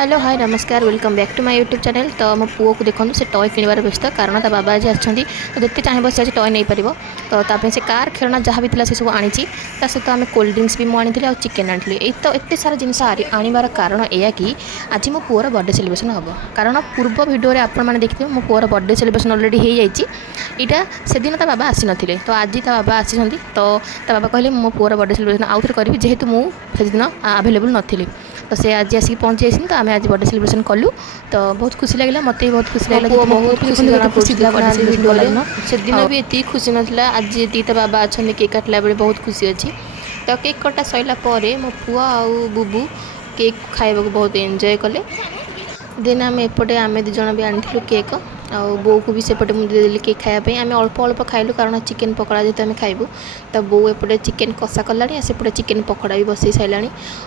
Hello hi नमस्कार welcome back to my YouTube channel. तो मो पुओ को देखो से टॉय किणवार व्यस्त कारण ता बाबा आज आछंती तो जिते चाहे से आज टॉय नहीं पारिबो। तो तापे से कार खेलना जहाँ भी थिला से सब आनी ता सहित आम कोल्ड ड्रिंक्स भी मुझे आनी चिकेन आनी ये तो एत सारा जिनस आनबार कारण यह कि आज मो पुअर बर्थडे सेलिब्रेशन हम कारण पूर्व भिडियो आपने देखिए मो पुअर बर्थडे सेलिब्रेशन अलरेडी हो जाइए। यहाँ से दिन ता बाबा आसी नथिले तो आज ता बाबा आसी तो ता बाबा कहले मो पुअर बर्थडे सेलिब्रेशन आउ थे करी जेहेतु मुझे दिन आवेलेबल नी तो से आज आसिक पहुँची जाइए। तो आम आज बर्थडे सेलिब्रेशन कलु तो बहुत खुशी लगे मत भी बहुत खुशी लगे बहुत खुशी से दिन भी ये खुशी नाला आज ये बाबा अच्छा केक काटला बेले बहुत खुशी अच्छी। तो केक कटा सरला मो पुआ आउ बुबू केक खाइबा बहुत एंजॉय कले। देन आम एपटे आम दिज भी आनी केक आ बो को भी सेपटे मुझे देदेली केक खायापी आम अल्प अल्प खाइलु कारण चिकेन पकड़ा जेहतु आम खाइबू। तो बो एपटे चिकेन कषा कला सेपटे चिकेन पकड़ा भी बसई सारा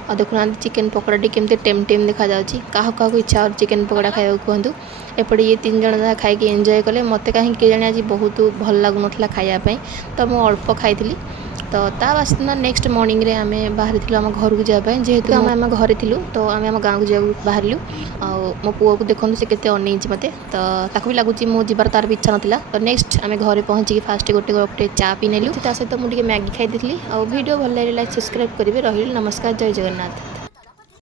और देखुना चिकेन पकड़ाटी केमती टेम टेम देखा जाऊँगी क्या इच्छा और चिकेन पकड़ा खाया कहतु। एपटे ये तीन जन जहाँ खाई एंजॉय कले मत कहीं जाने आज बहुत भल लगुन खायापी तो मुझे अल्प खाई। तो बास दिन नेक्स्ट मॉर्निंग रे आमे बाहर थी आम घर को जावाई जेहेतु आम घरे थी तो आम आम गाँव को जा बाहर मो पुओ को देखो से केते अनईची मत तो भी लगुच मो जीवार तार भी इच्छा नाला। तो नेक्स्ट आम घरे पहुँची फास्ट गोटे गोटे चा पी नेलु सहित मुझे मैगी खाई भिडियो भल लगे लाइक सब्सक्राइब करेंगे। रही नमस्कार जय जगन्नाथ।